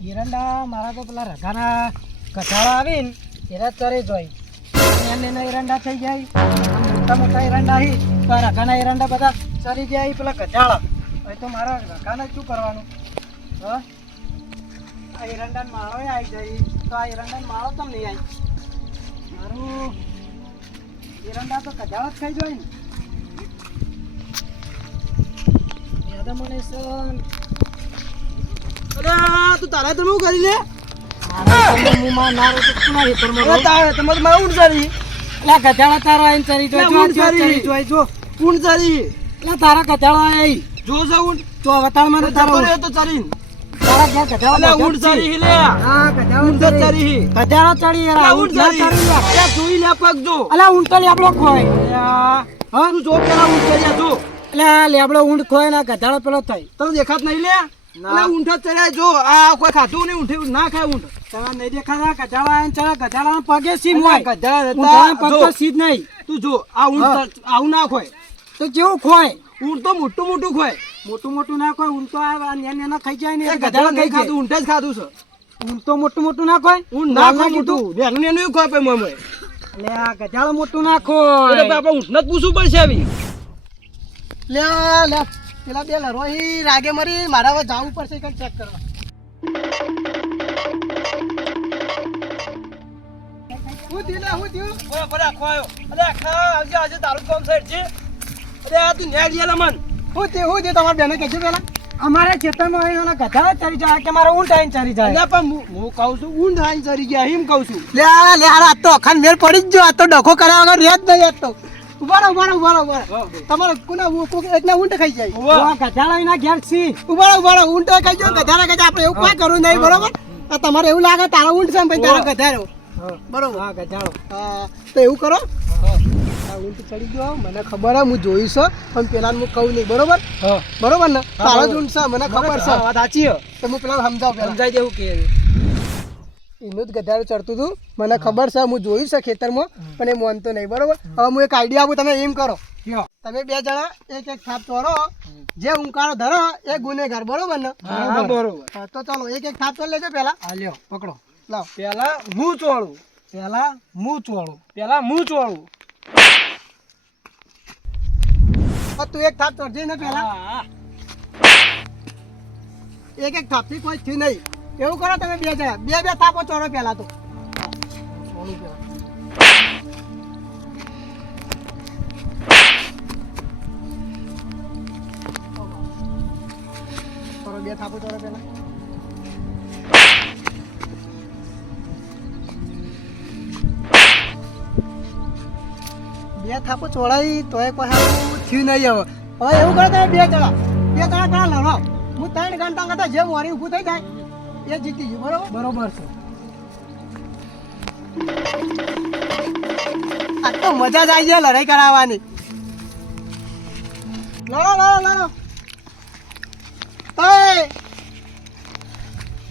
એરંડા મારા તો પેલા રઘાના કઠાળા આવીને એરા ચરે જોઈ એને એરંડા થઈ જાય મોટા મોટા એરંડા આવી તો આ રઘાના એરંડા બધા ચરી જાય પેલા કઠાળા હવે તો મારા રઘાને શું કરવાનું હા આ એરંડાનો માળો આવી જાય તો આ એરંડાનો માળો કેમ નહીં આવી મારું એરંડા તો કઠાળા જ ખાઈ જાય ને યાદ મને સન તું તારા તો શું કરી લે તારા કચાળા જો સઉન તો અવતાર મને તારો તો ચરી તારા ઘેર કચાળા ઊંટ ચરી લે હા કચાળા ચરી કચાળા ચડી યાર ઊંટ ચડી જોઈ લે પગ જો અલા ઊંટ તો લેબડો ખોય હા તું જો પેલા ઊંટ ચર્યા જો એટલે લેબડો ઊંટ ખોય ને કચાળો પેલો થાય તને દેખાત નહીં લે ઊંટ ચર્યા જો આ કોઈ ખાધું નહીં ઊંઠે ના ખાય ઊંટ તારા નહીં દેખાતા કચાળા ચડા કચાળા પગે સીધ હોય ગધેડા ઊંટના પગ તો સીધ નહીં તું જો આ ઊંટ આવું ના ખોય તો કેવું ખોય ઊંટ તો મોટું મોટું ખોય મોટું મોટું ના ખોય ઊંટ તો આ નેના ખાઈ જાય ને ગધેડા નહીં ખાધું ઊંટ જ ખાધું છે ઊંટ તો મોટું મોટું ના ખોય ઊંટ ના ખાય મોટું નેનું નેનું ખોય પે મોય એટલે આ ગધાડો મોટું ના ખોય એટલે આપણે ઊંટ ને જ પૂછવું પડશે આવી લે લે પેલા બે લરોહી રાગે મરી મારા હવે જવું પડશે કે ચેક કરવા હું થયું ઓય બરા ખોયો અલે ખા આવજે આજે તારું કામ સાઈડ છે અરે આ તું નેડ જેલા મન હું થયું તમારા બેને કહેજો પેલા અમારે ખેતરમાં આવીને ગધા ચરી જાય કે મારો ઊંટ આવીને ચરી જાય એટલે પણ હું કહું છું ઊંટ આઈને ચરી ગયા એમ કહું છું લે આ તો અખાન મેર પડી જ જો આ તો ડખો કર્યા વગર રેત નહીં આજ તો ઉભા તમારે કોના એકના ઊંટ ખાઈ જાય ગધાડા એના ઘેર સી ઉભા ઊંટ ખાઈ જાય ગધાડા ખાઈ આપણે એવું કોઈ કરવું નહીં બરોબર તમારે એવું લાગે તારા ઊંટ છે ભાઈ તારા ગધાડો બરોબર હા ગધાડો હા તો એવું કરો ઊંટ ચડી ગયો મને ખબર હે હું જોઈશ પણ પેલા હું કહું નહીં બરોબર બરોબર ને તારો જ ઊંટ છે મને ખબર છે વાત સાચી તો હું પેલા સમજાઈ દેવું કે એનું જ ગધાડું ચડતું હતું મને ખબર છે હું જોયું છે ખેતરમાં પણ એ માનતો નહીં બરોબર હવે હું એક આઈડિયા આપું તમે એમ કરો તમે બે જણા એક થાપ ચોરો જે ઊંકારો ધરો એ ગુનેગાર બરોબર ને બરોબર તો ચાલો એક થાપ ચોર લેજો પેલા હા લ્યો પકડો લાવ પેલા હું ચોળું પેલા હું ચોળું તું એક થાપ ચોરજે ને પેલા એક થાપથી કોઈ થયું નહીં એવું કરો તમે બે જણા બે થાપો ચોરો પેલા તો બે થાપો ચોરો પેલા બે થાપો ચોરાઈ તોય કોઈ સારું થયું નહીં હવે એવું કરો તમે બે જણા પેલા લડો હું 3 ઘંટા કરતા જે મોરી ઊભું થઈ જાય એ જીતી ગયું બરોબર છે આ તો મજા જ આવી છે લડાઈ કરાવવાની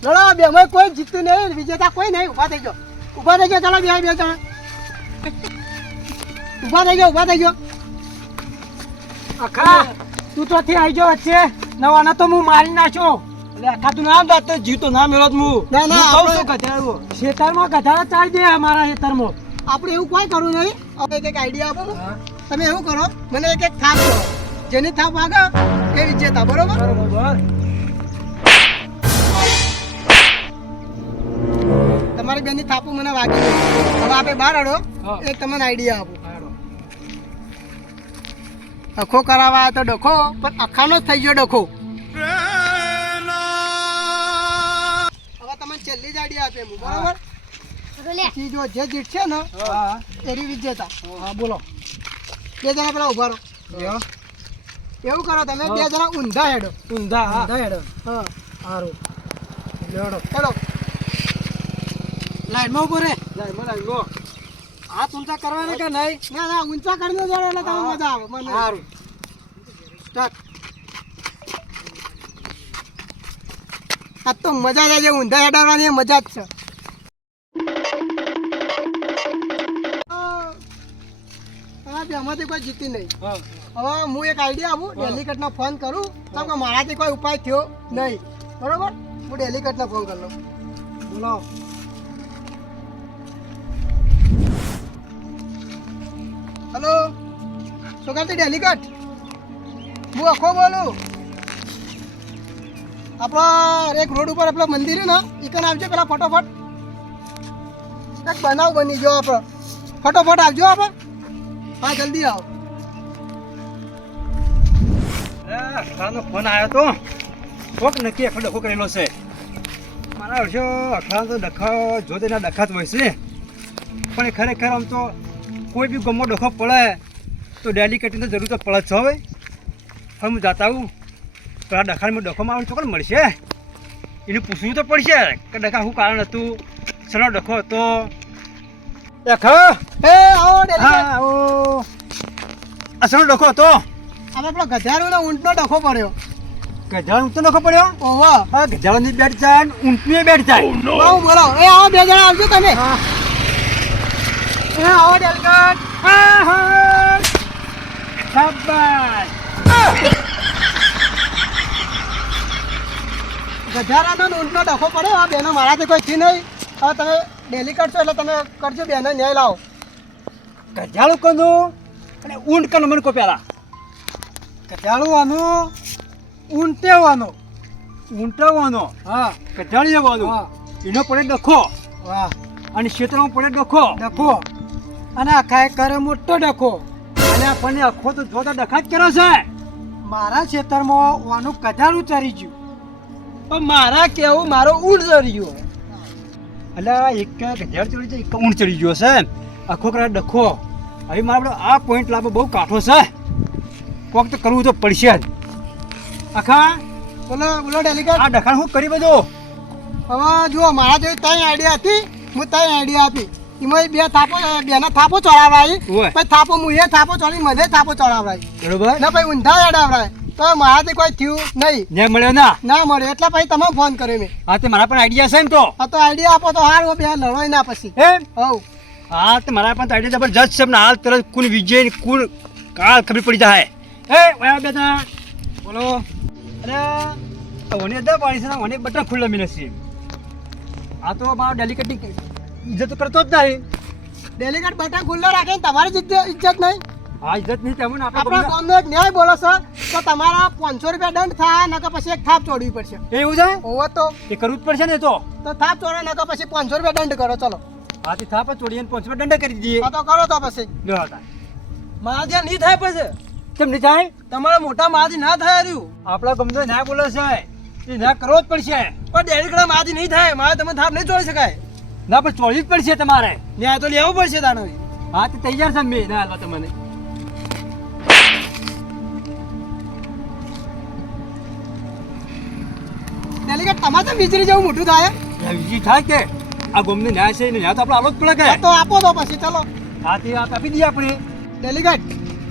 લડો બે મેં કોઈ જીત્યું નહીં વિજેતા કોઈ નહીં ઉભા થઈ ગયો ચાલો બે જણા ઉભા થઈ ગયો આખા તું તો થી આવી ગયો વચ્ચે નવાના તો હું મારી નાખ્યો એટલે આખા તું નામ દાતો જીવ તો ના મેળવત હું ના કહું છું ગધેડો ખેતરમાં ગધાડા ચાલી દે અમારા ખેતરમાં આપણે એવું કોઈ કરવું નહીં હવે એક આઈડિયા આપો તમે એવું કરો મને એક થાપ દો જેની થાપ વાગે એ વિજેતા બરોબર તમારી બેનની થાપું મને વાગી ગઈ હવે આપણે બહાર હડો એક તમને આઈડિયા આપો અખો કરાવવા તો ડખો પણ અખાનો જ થઈ ગયો ડખો હવે તમને છેલ્લી જ આઈડિયા આપે બરોબર જો જે જીતશે ને એની વિજેતા હા બોલો બે જણા પેલા ઉભા રહો એવું કરો તમે બે જણા ઊંધા હેડો હેડો હા સારું હેડો લાઈનમાં ઉભો રે લાઈનમાં હાથ ઊંચા કરવાના કે નહીં ના ઊંચા કરીને જ એટલે તમે મજા આવે મને સારું સ્ટાર્ટ આ તો મજા જ આવે ઊંધા હેડાડવાની મજા જ છે બેમાંથી કોઈ જીતી નહીં હવે હું એક આઈડિયા આપું ડેલિકેટનો ફોન કરું તો કે મારાથી કોઈ ઉપાય થયો નહીં બરોબર હું ડેલિકેટને ફોન કરી લઉં. બોલો. હલો, શું કરતી ડેલિકેટ? હું અખો બોલું. આપણા એક રોડ ઉપર આપણો મંદિર છે ને એ કને આવજો પેલા ફટોફટ. એક બનાવ બની ગયો આપણે. ફટોફટ આવજો આપણે. હા જલ્દી આવો. અખરાનો ફોન આવ્યો તો કોક નક્કી આખો ડખો કરેલો છે. મારા વર્ષો અખરાનો તો ડખા જો તેના ડખાત હોય છે, પણ એ ખરેખર આમ તો કોઈ બી ગમો ડખો પડે તો ડેલિકેટની તો જરૂર તો પડે જ છે. હવે હું જાતા આવું તો આ ડખામાં ડખોમાં આવું ચોકડ મળશે, એને પૂછવું તો પડશે કે ડખા શું કારણ હતું, શેનો ડખો હતો. ડખો એ આવો ડેલિકેટ. હા આવો. આ શેનો ડખો હતો? આપણે પેલો ગધારો ને ઊંટનો ડખો પડ્યો. ગજાળો ઊંટનો ડખો પડ્યો? ઓહો. હા, ગજાળાની બેટ જાય ને ઊંટની બેટ જાય. બહુ બોલો. એ આવો બે જણા આવજો તમે. એ આવો ડેલિકેટ. શાબાશ. ગધારાનો ને ઊંટનો ડખો પડ્યો. આ બેનો મારાથી કોઈ થી નહીં. હવે તમે ડેલિકેટ છો એટલે તમે કરજો, બેનો ન્યાય લાવો. ગજાળું કનું અને ઊંટ કનું મને કો પેલા. ગધાડુવાનું ઊંટેવાનું. ઊંટવાનો હા ગજાળીવાનો હા. એનો પડે ડખો વાહ. અને ક્ષેત્રમાં પડે ડખો. ડખો અને આખા એક કરે મોટો ડખો. અને આપણને આખો તો જોતા ડખા જ કર્યો છે. મારા ખેતરમાં વાનું ગધાડું ચરી ગયું. પણ મારા કેવું મારો ઊંટ ચડી ગયો. એટલે એક ગજાળ ચડી જાય, એક ઊંટ ચડી ગયો છે, આખો કરે ડખો. હવે મારે આપણે આ પોઈન્ટ લાવવો બહુ કાઠો છે, કોક તો કરવું તો પડશે જ. આખા બોલો બોલો ડેલિકેટ. આ ડખાણ શું કરી બધું? હવે જુઓ, મારા જેવી ત્રણ આઈડિયા હતી, હું ત્રણ આઈડિયા આપી. એમાં બે થાપો, બેના થાપો ચડાવરાય, ઓય. પછી થાપો મુએ થાપો ચડી, મને થાપો ચડાવરાય, બરોબર ને પછી ઊંધા અડાવરાય. તો મારાથી કોઈ થયું નહીં, ન્યાય મળ્યો ના? ના મળે. એટલે પછી તમે ફોન કર્યો મેં. હા, તે મારા પણ આઈડિયા છે ને તો. આ તો આઈડિયા આપો તો હાર, બે લડોય ના પછી. એમ? હવ હા, તો મારા પણ આઈડિયા જબરજસ્ત છે ને. હાલ તરત કુલ વિજય ને કુલ કાળ ખબર પડી જાય. એ ઓયા બેટા બોલો. અરે ઓને દા પાડી છે ને, ઓને બટા ખુલ્લા મિલે છે. આ તો મારો ડેલિકેટની ઇજ્જત કરતો જ નહીં. ડેલિકેટ બટન ખુલ્લો રાખે ને તમારી જ ઇજ્જત નહીં. હા, ઇજ્જત નહીં તેમ ને આપણા આપણે. ગામનો એક ન્યાય બોલો છો તો તમારા 500 રૂપિયા દંડ થાય, નકર પછી એક થાપ ચોડવી પડશે. એવું છે? હોવો તો એ કરવું જ પડશે ને તો. થાપ ચોડો, નકર પછી 500 રૂપિયા દંડ કરો. ચલો હાથી થાપ ચોડીને 500 દંડ કરી દઈએ. આ તો કરો તો પછી. લ્યો હતા. મારા ત્યાં નહીં થાય પછી. કેમ નહીં થાય? તમારા મોટા મારાથી ના થાય રહ્યું. આપણા ગમતો ના બોલે છે, એ ના કરવો જ પડશે. પણ ડેલિકેટ મારાથી નહીં થાય. મારે તમે થાપ નહીં ચોડી શકાય. ના પણ ચોળવી જ પડશે તમારે. ન્યાય તો લેવો પડશે તાનો. હા, તે તૈયાર છે મેં ના હાલવા તમને. ડેલિકેટ તમારે તો વીજળી જેવું મોટું થાય. બીજી થાય કે આ ગમને ન્યાય છે ને ન્યાય તો આપણે આલો જ પડે કે. તો આપો તો પછી. ચલો હાથી હાથ આપી દઈએ આપણે. ડેલિકેટ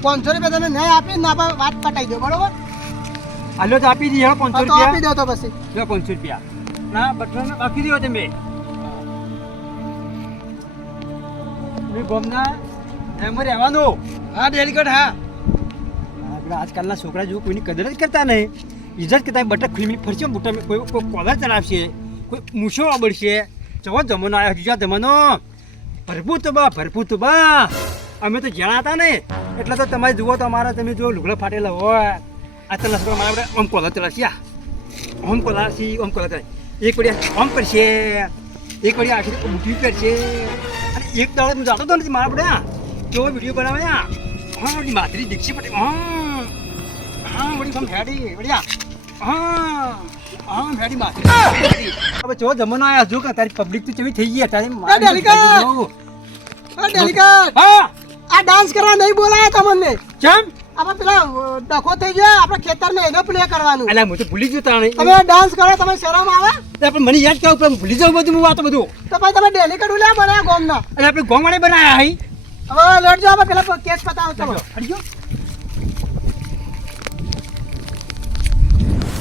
500 રૂપિયા તમે ન્યાય આપી ને આપણે વાત પટાઈ દો. બરોબર? હાલો તો આપી દઈએ. હા, 500 તો આપી રૂપિયા. દો તો પછી. જો 500 રૂપિયા ના બટન બાકી દો તમે. ગમના એમ રહેવાનું. હા ડેલિકેટ હા. આપણે આજકાલના છોકરા જેવું કોઈની કદર જ કરતા નહીં. ઇજ્જત કરતા બટક ખુલ્લી ફરશે મોટા કોઈ કોલર ચલાવશે, કોઈ મૂછો વાબડશે. જવો જમાનો આવ્યો, બીજા જમાનો ભરપૂર તો બા. અમે તો જ્યાં હતા ને એટલે તો તમે જુઓ તો અમારા તમે જો લુગડા ફાટેલા હોય. આજકાલના છોકરા મારા આપણે ઓમ કોલર ચલાવશે, ઓમ કોલાશી ઓમ કોલર ચલાવે. એક વળી ઓમ કરશે, એક વળી આખી બુટી કરશે. અને એક દાડો હું જાતો હતો ને મારા આપણે કેવો વિડીયો બનાવ્યા. હા વળી માધરી દીક્ષી પટેલ. હા વળી સમ હેડી વળ્યા. હા મેડી માથે. હવે જો જમાનો આયા જો કે તારી પબ્લિક તો કેવી થઈ ગઈ તારી. ડેલિકેટ હા, આ ડાન્સ કરવા નહીં બોલાયા તમને. કેમ? આપણે પેલા ડખો થઈ જાય, આપણે ખેતરને એને પ્લે કરવાનું. અલા હું તો ભૂલી ગયો તાણે. તમે ડાન્સ કરો, તમે શરમ આવે? આપણે મને યાદ કરાવ પણ ભૂલી જાવ બધું. હું વાતો બધું. તો પછી તમે ડેલિકેટ ઉલ્યા બનાયા ગોમના. એટલે આપણે ગોમાડે બનાયા હઈ. હવે લડજો, આપણે પેલા કેસ પતાવો. ચલો હટજો.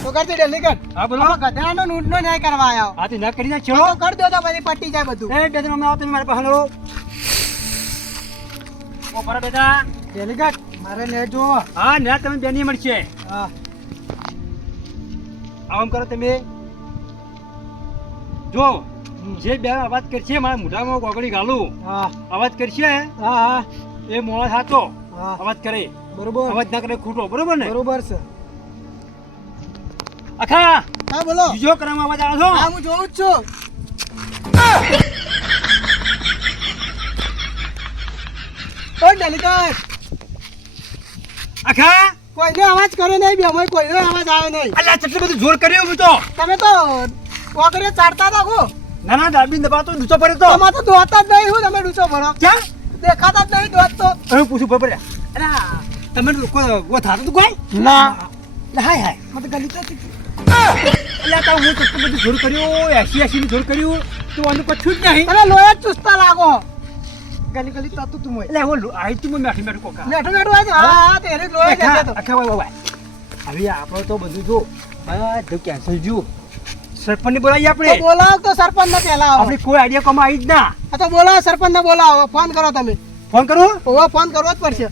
તો કરતી ડેલિકેટ. હા બોલો. આપણે ગધાનો ને ઊંટનો ન્યાય કરવા આવ્યા. હા તે ના કરી નાખ તો ચલો. કરી દો તો પછી પટી જાય બધું. એ બેટા હમણાં આવો તમે મારા પાસે લો. ઓ પરા બેટા. ડેલિકેટ મારે ને જો. હા ના તમે બેની મળશે. હા આમ કરો તમે. જો જે બે અવાજ કરશે મારા મોઢામાં ગોગળી ગાલું હા અવાજ કરશે હા હા એ મોળા સાચો હા અવાજ કરે બરોબર અવાજ ના કરે ખોટો બરોબર ને બરોબર છે આખા હા બોલો બીજો કરામાં અવાજ આવે છો હા હું જોઉં જ છું ઓ ડેલિકેટ આખા કોઈને અવાજ કરે નહીં બી અમે કોઈનો અવાજ આવે નહીં અલ્યા કેટલું બધું જોર કર્યું હું તો તમે તો વગરે ચાડતા હતા કો ના ના ડાબી દબાતો ડૂચો પડ્યો તો તમારે તો દોડતા જ નહીં હું તમે ડૂચો ભરો ક્યાં દેખાતા જ નહીં દોડ તો હવે પૂછું બરાબર અલ્યા તમે કો થાતો તું કોઈ ના હાય હાય મને ગલી તો અલ્યા તો હું કેટલું બધું જોર કર્યું 80 નું જોર કર્યું તો આનું કશું જ નહીં તમે લોહી જ ચૂસતા લાગો ગલી ગલી તો તું મોય એટલે હું આવી તું મેઠી મેઠું કોકા મેઠું મેઠું આવે હા તેરે જ લોહી જશે તો આખા વાય હવે આપણે તો બધું જો બધું કેન્સલ જો સરપંચને બોલાવીએ તો આપણે બોલાવો તો સરપંચ ને પહેલા આવો આપણી કોઈ આઈડિયા કોમાં આવી જ ના આ તો બોલાવો સરપંચ ને બોલાવો ફોન કરો તમે ફોન કરું ઓવો ફોન કરવો જ પડશે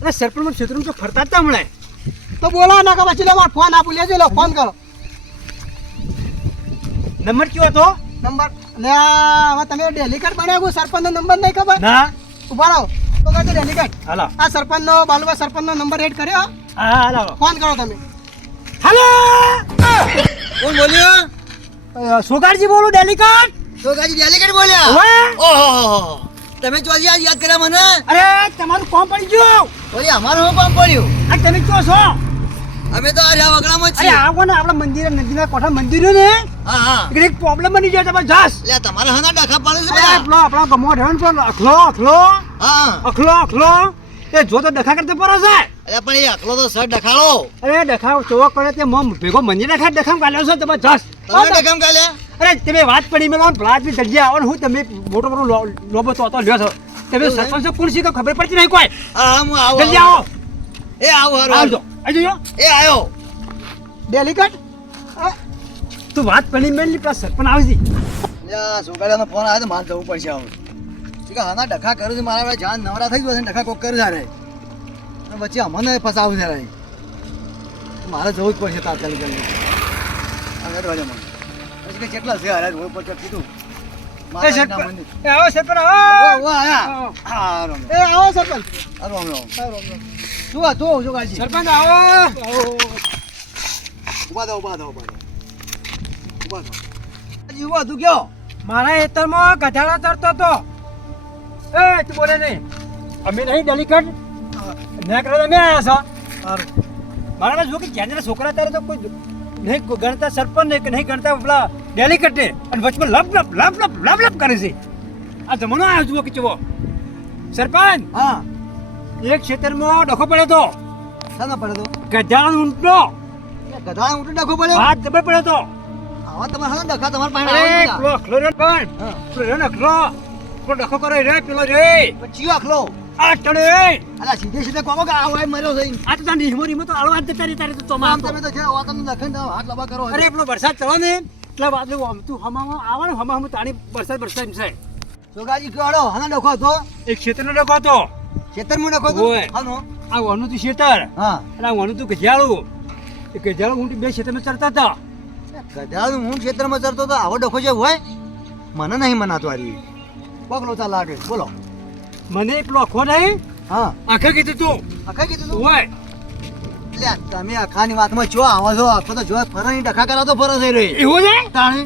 અરે સરપંચ ક્ષેત્રમાં તો ફરતા જ તા હમણાં તો બોલાવો ના કે પછી લો મારો ફોન આપું લેજો લો ફોન કરો નંબર કયો હતો નંબર લે હવે તમે ડેલિકેટ બનાવ્યું સરપંચ નો નંબર નહીં ખબર ના ઉભા રહો તો કહો ડેલિકેટ હાલો આ સરપંચ નો બાલુબા સરપંચ નો નંબર એડ કર્યો હા હાલો ફોન કરો તમે હાલો કોણ બોલ્યો સોગારજી બોલું ડેલિકેટ સોગાજી ડેલિકેટ બોલ્યા ઓવે ઓહો તમે ચોજી આજ યાદ કર્યા મને અરે તમારું કોમ પડી ગયું ઓય અમારું શું કામ પડ્યું આ તમે કયો છો અમે તો આ રહ્યા વગડામાં જ અરે છીએ આવો ને આપણા મંદિર નદીના કોઠા મંદિર ને હા હા એટલે એક પ્રોબ્લેમ બની જાય તમે જાસ એટલે તમારે હના ડખા પાડે છે અરે બધા પેલો આપણા ગમો રહેવાનું પેલો અખલો અખલો હા અખલો અખલો એ જો તો ડખા કરતો પડે છે અરે પણ એ અકલો તો સર ડખાળો અરે ડખા ચોક કરે તે મમ ભેગો મંદિર ડખા ડખામ ગાલ્યો છે તમે જાસ તમે ડખામ કાલ્યા અરે તમે વાત પડી મેલો ભલાદ બી જગ્યા આવો ને હું તમે મોટો મોટો લોબો તો લ્યો છો તમે સરપંચ પૂછી તો ખબર પડતી નહીં કોઈ હા હું આવું જલ્દી આવો એ આવું હારું આવજો આવજો એ આયો ડેલિકેટ તું વાત પડી મેલી પ્લસ સરપંચ આવજી લ્યા સોગાડીનો ફોન આવ્યો તો મારે જવું પડશે હવે કે હના ડખા કરું છું મારા જાન નવરા થઈ ગયો છે ડખા કોક કરી જાય વચ્ચે અમને ફસાવું છે રે મારે જવું જ પડશે તાત્કાલિક કરી આગળ વાળો મને પછી કે કેટલા છે હારે રોડ પર કીધું એ સરપંચ એ આવો સરપંચ ઓ આવો આયા હા રોમ એ આવો સરપંચ રોમ રોમ શું હતું સોગાજી સરપંચ આવો ઉભા દો ઉભા દો ઉભા દો ઉભા દો હજી ઉભા તું કયો મારા ખેતરમાં ગધાડા ચડતો હતો એ તું બોલે નહીં અમે નહીં ડેલિકેટ ના કરો તમે આવ્યા છો મારા જો કે જ્યાં છોકરા ત્યારે તો કોઈ નહીં ગણતા સરપંચ ને કે નહીં ગણતા પેલા ડેલિકેટ ને અને વચમાં લપ લપ લપ લપ લપ લપ કરે છે આ જમાનો આવ્યો જુઓ કે ચવો સરપંચ હા એક ખેતરમાં ડખો પડ્યો તો શાનો પડે તો ગધાડા ઊંટનો ગધા ઉઠી ડખો પડ્યો હાથ જબર પડ્યો તો આવા તમારે હા ડખા તમારે પાસે અરે આવે પેલો અખલો રે પણ હા. પેલો રે ને અખલો પેલો ડખો કરે રે પેલો રે પછી આખલો આ ટળે અલા સીધે સીધે કોમો કે આવો મર્યો છે આ તો તારી હિમોરીમાં તો આળવા જ તારી તારી તો ચોમા આમ તમે તો છે વાતનું લખન હાથ લબા કરો અરે પેલો વરસાદ ચડો ને એટલે વાદળું આમ તું હમામાં આવે ને હમામાં તાણી વરસાદ વરસાદ છે સોગાજી કયો હના ડખો હતો એક ખેતરનો ડખો હતો ખેતરમાં ડખો હતો ઓય. હાનો આ વનું તું ખેતર હા અને આ વનું તું ગજાળું એ ગજાળું ઊંટ બે ખેતરમાં ચડતા હતા ગધાનું હું ક્ષેત્રમાં ચરતો તો આવો ડખો જે હોય મને નહીં મનાતો આ રહી પગલો ચા લાગે બોલો મને પેલો અખો નહીં હા આખે કીધું તું આખા કીધું તું ઓય લે તમે આખાની વાતમાં જો આવો છો આખો તો જો ફરાની ડખા કરાવતો ફરો થઈ રહી એવું છે તાણે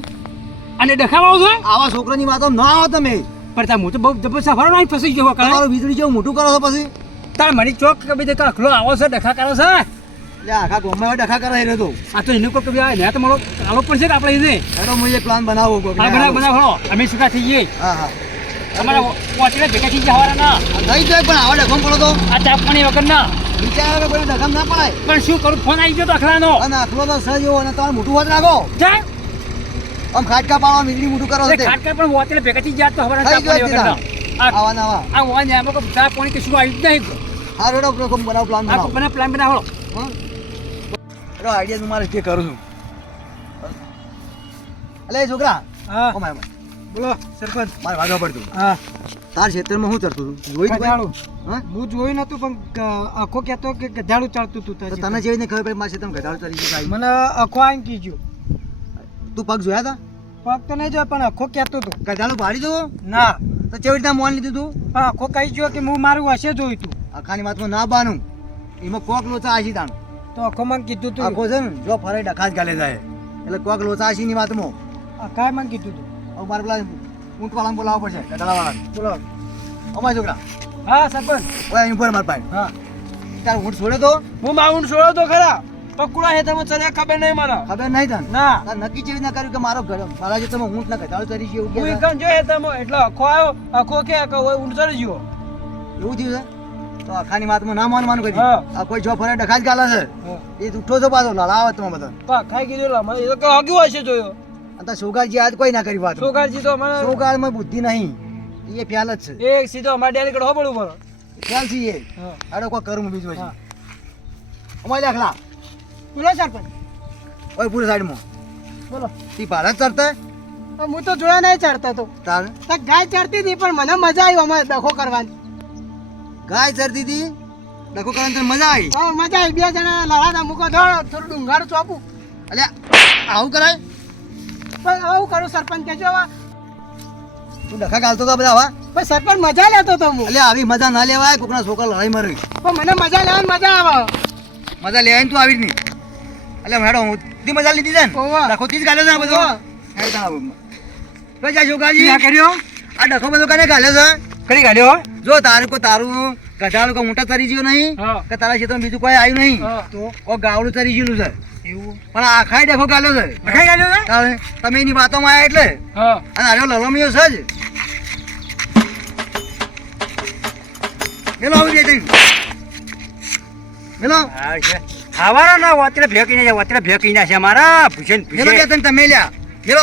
અને ડખાવાવ છે આવા છોકરાની વાતો ના આવો તમે પણ તાર હું તો બહુ જબરજસ્ત ફરો નહીં ફસી ગયો કાલે તમારું વીજળી જેવું મોટું કરો છો પછી તાર મને ચોક કે બીજે અખલો આવો છે ડખા કરો છે લે આખા ગોમાં ડખા કરાવી રહ્યો તો આ તો એને કોઈ કભી ને તો મારો આલો પણ છે કે આપણે એને એનો હું એક પ્લાન બનાવું કોક આ બનાવ બનાવ હળો અમે સુખા થઈ જઈએ હા હા અમારા વાટીને ભેગા થઈ ગયા હવાના થઈ જાય પણ આવા ડખો પડો તો આ ચા પાણી વગર ના વિચાર કોઈ ડખમ ના પડાય પણ શું કરું ફોન આવી ગયો તો અખલાનો અને આખલો તો સજ એવો અને તમારે મોટું વાત રાખો જા આમ ખાટકા પાડવા વીજળી મોટું કરો એ છો ખાટકા પણ વાટીને ભેગા થઈ ગયા તો હવાના ચા થઈ પાણી ગયો વગર ના આવા ના આવા આ વાન આમાં કોઈ ચા પાણી કે શું આવી જ નહીં હા રેડો પ્રોગ્રામ બનાવો પ્લાન આ બનાવો બના પ્લાન બના હળો રેડો આઈડિયા તું મારે જે કરું છું અલે એ છોકરા હા ઓ માય બોલો સરપંચ મારે વાગવા પડતું હા તાર ક્ષેત્રમાં હું ચડતું હતું જોઈ તું ગધાડું હા હું જોયું નતું પણ આખો કહેતો કે ગધાડું ચાલતું હતું તો તને જેવી ને ખબર પડી મારે ક્ષેત્રમાં ગધાડો ચડી ગયો મને આખો આઈ કીધું તું પગ જોયા તા પગ તો નહીં જોયો પણ આખો કહેતો હતો. ગધાડું ભાડી દો ના તો કેવી રીતના મોન લીધું તું પણ આખો કહી ગયો કે હું મારું હશે જોયું તું. આખાની વાતમાં ના બાનું એમાં કોક લોચા આશી તાણ તો આખો મને કીધું તું. આખો છે ને જો ફરે ડખા જ ગાલે જાય એટલે કોક લોચા આશી ની વાતમાં આખાએ મને કીધું તું. હવે મારે પેલા ઊંટવાળાને બોલાવવા પડશે ગધાડાવાળાને બોલો. અમારા છોકરા હા સરપંચ. ઓય અહીં ઉપર માર પાસે હા તાર ઊંટ છોડ્યો તો હું માઉન્ટ છોડ્યો તો ખરા પકુડા હેતરમાં ચડ્યા ખબર નહીં મને. ખબર નહીં તને ના તાર નક્કી જેવી ના કર્યું કે મારો ઘર મારા જે તમે ઊંટ ના ગધાડો ચરી છે એવું હું કે ઈકન જો હેતરમાં એટલે આખો આવ્યો આખો કે ઊંટ ચડી ગયો. એવું થયું છે તો આખાની વાતમાં ના માનવાનું કરી હા. આ કોઈ જો ફરે ડખા જ ગાલે છે એ ઉઠો છો પાછો લડાવે તમે બધા પા ખાઈ કીધું લા મને એ તો કે હગ્યું હશે જોયો. અને તાર સોગાજી આજ કોઈ ના કરી વાત સોગારજી તો મને સોગાળમાં બુદ્ધિ નહીં એ ફ્યાલ જ છે એક સીધો અમારે ડેરી કડો પડવું પડે. ફ્યાલ છે એ હા આડો કોઈ કરું બીજું છે હા. અમારે દાખલા બોલો સરપંચ ઓય પૂરી સાઈડમાં બોલો. તી ભારત ચડતા હું તો જોયા નહીં ચડતો તો તાર તો ગાય ચડતી હતી પણ મને મજા આવી અમારે ડખો કરવાની. ગાય ચડતી હતી ડખો કરવાની તને મજા આવી હા મજા આવી. બે જણા લડાતા મૂકો દોડો થોડું ડુંગારું ચોપું અલ્યા આવું કરાય પણ આવું કરું સરપંચ કેજો હવે. તું ડખા ગાલતો તો બધા હવા પણ સરપંચ મજા લેતો તો હું. અલ્યા આવી મજા ના લેવાય કોકના છોકરા લડાઈ મરે પણ મને મજા લેવાની મજા આવે. મજા લેવાય ને તું આવી જ નહીં અલ્યા મેડમ હું તી મજા લીધી છે ને ઓવા. ડખો તી જ ગાલ્યો છે ને બધો ઓવા. હે તાવ તો જા જોગાજી ક્યાં કર્યો આ ડખો બધો કને ગાલ્યો છે કરી ગાલ્યો જો તારું ગધાડું કોઈ મોટા તરી ગયો નહીં હા. કે તારા ખેતરમાં બીજું કોઈ આવ્યું નહીં હા. તો ઓ ગાવડું તરી ગયેલું છે એવું પણ આખાય ડખો ગાલ્યો છે લખાઈ ગાલ્યો છે તારે તમે એની વાતોમાં આવ્યા એટલે હા અને આર્યો લલમિયો છે જ મેલો આવી જાય તઈ મેલો હા છે ખાવાના ના વાતરે ભેકીને જાય વાતરે ભેકીને છે મારા ભૂષણ મેલો કે તને તમે લ્યા મેલો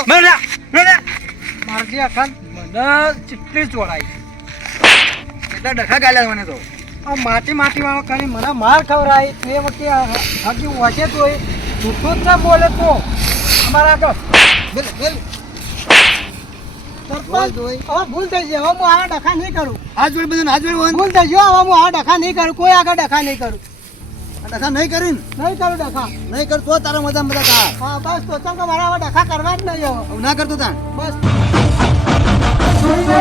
મારજી અખાન મને ચીટલી ચોરાઈ. એટલા ડખા ગાલ્યા મને તો આ માટી વાળો કરી મને માર ખવડાવી તે વખતે હજી વાંચે તો એ જૂઠું જ ના બોલે તો અમારા આગળ બોલ બોલ સરપંચ હવે ભૂલ થઈ જાય. હવે હું આવા ડખા નહીં કરું. હાથ જોડ બધું હાથ જોડ વન ભૂલ થઈ ગયો. હવે હું આવા ડખા નહીં કરું. કોઈ આગળ ડખા નહીં કરું. ડખા નહીં કરીને નહીં કરું ડખા. નહીં કરતો તારા મજા મજા કા હા બસ તો ચમ કે મારે આવા ડખા કરવા જ નહીં હવે ના કરતો તાણ બસ.